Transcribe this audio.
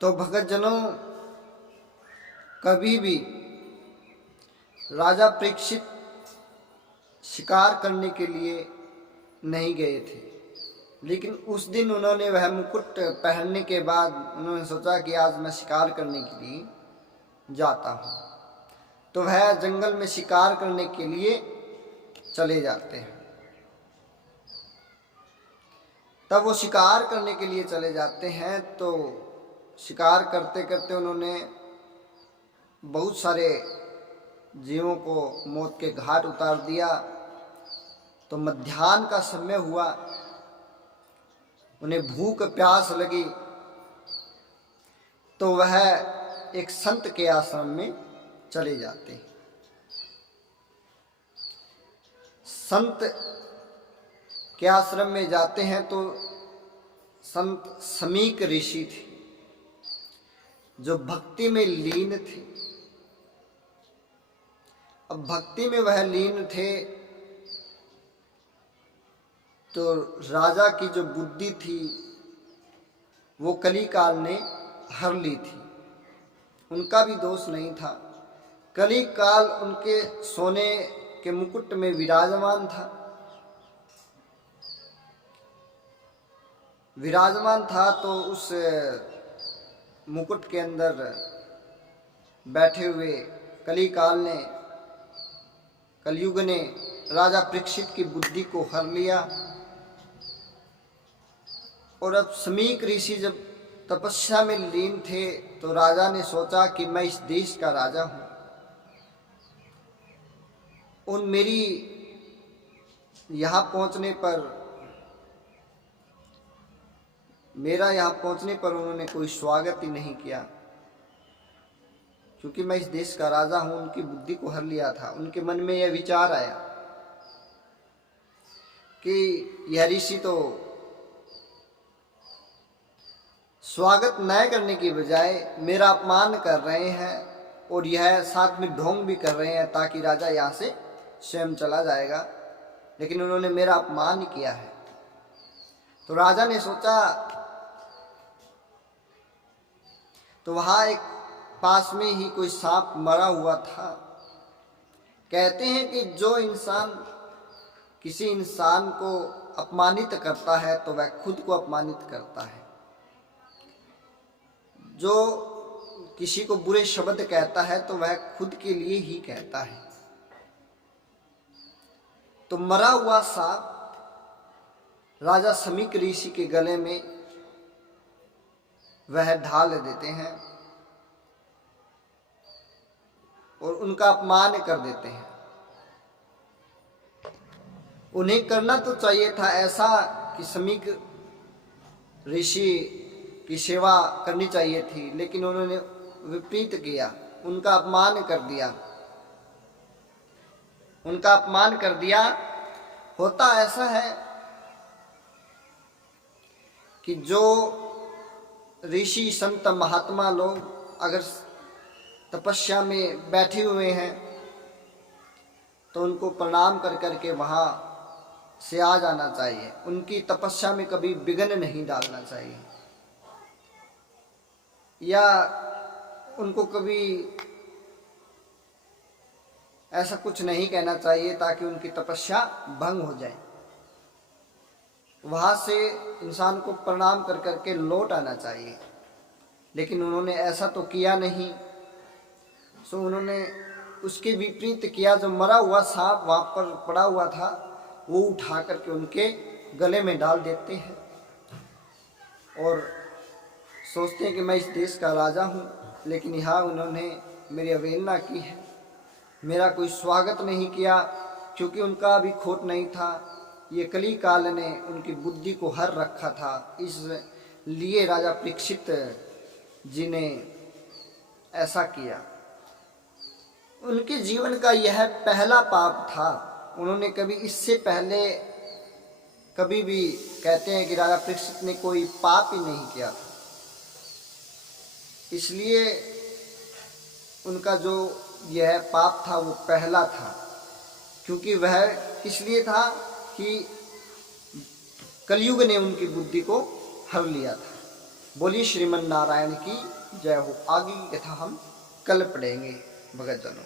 तो भगतजनों, कभी भी राजा परीक्षित शिकार करने के लिए नहीं गए थे, लेकिन उस दिन उन्होंने वह मुकुट पहनने के बाद उन्होंने सोचा कि आज मैं शिकार करने के लिए जाता हूँ। तो वह जंगल में शिकार करने के लिए चले जाते हैं। तब वो शिकार करने के लिए चले जाते हैं। तो शिकार करते करते उन्होंने बहुत सारे जीवों को मौत के घाट उतार दिया। तो मध्याह्न का समय हुआ, उन्हें भूख प्यास लगी, तो वह एक संत के आश्रम में चले जाते हैं। संत के आश्रम में जाते हैं तो संत समीक ऋषि थे, जो भक्ति में लीन थे। अब भक्ति में वह लीन थे तो राजा की जो बुद्धि थी वो कली काल ने हर ली थी। उनका भी दोष नहीं था। कली काल उनके सोने के मुकुट में विराजमान था। तो उस मुकुट के अंदर बैठे हुए कली काल ने, कलयुग ने राजा परीक्षित की बुद्धि को हर लिया। और अब समीक ऋषि जब तपस्या में लीन थे तो राजा ने सोचा कि मैं इस देश का राजा हूं, मेरी यहाँ पहुँचने पर उन्होंने कोई स्वागत ही नहीं किया, क्योंकि मैं इस देश का राजा हूं। उनकी बुद्धि को हर लिया था। उनके मन में यह विचार आया कि यह ऋषि तो स्वागत न करने की बजाय मेरा अपमान कर रहे हैं, और यह साथ में ढोंग भी कर रहे हैं ताकि राजा यहाँ से स्वयं चला जाएगा, लेकिन उन्होंने मेरा अपमान ही किया है। तो राजा ने सोचा, तो वहाँ एक पास में ही कोई सांप मरा हुआ था। कहते हैं कि जो इंसान किसी इंसान को अपमानित करता है तो वह खुद को अपमानित करता है। जो किसी को बुरे शब्द कहता है तो वह खुद के लिए ही कहता है। तो मरा हुआ सांप राजा समीक ऋषि के गले में वह ढाल देते हैं और उनका अपमान कर देते हैं। उन्हें करना तो चाहिए था ऐसा कि समीक ऋषि की सेवा करनी चाहिए थी, लेकिन उन्होंने विपरीत किया, उनका अपमान कर दिया। होता ऐसा है कि जो ऋषि संत महात्मा लोग अगर तपस्या में बैठे हुए हैं तो उनको प्रणाम कर करके वहाँ से आ जाना चाहिए। उनकी तपस्या में कभी विघ्न नहीं डालना चाहिए, या उनको कभी ऐसा कुछ नहीं कहना चाहिए ताकि उनकी तपस्या भंग हो जाए। वहाँ से इंसान को प्रणाम कर करके लौट आना चाहिए, लेकिन उन्होंने ऐसा तो किया नहीं। सो उन्होंने उसके विपरीत किया। जो मरा हुआ सांप वहाँ पर पड़ा हुआ था वो उठा करके उनके गले में डाल देते हैं और सोचते हैं कि मैं इस देश का राजा हूँ, लेकिन यहाँ उन्होंने मेरी अवहेलना की है, मेरा कोई स्वागत नहीं किया, क्योंकि उनका भी खोट नहीं था। ये कली काल ने उनकी बुद्धि को हर रखा था, इसलिए राजा परीक्षित जी ने ऐसा किया। उनके जीवन का यह पहला पाप था। उन्होंने कभी इससे पहले कभी भी, कहते हैं कि राजा परीक्षित ने कोई पाप ही नहीं किया था, इसलिए उनका जो यह पाप था वो पहला था। क्योंकि वह इसलिए था कि कलयुग ने उनकी बुद्धि को हर लिया था। बोलिए श्रीमन नारायण की जय हो। आगे की कथा हम कल पढ़ेंगे भगत जनों।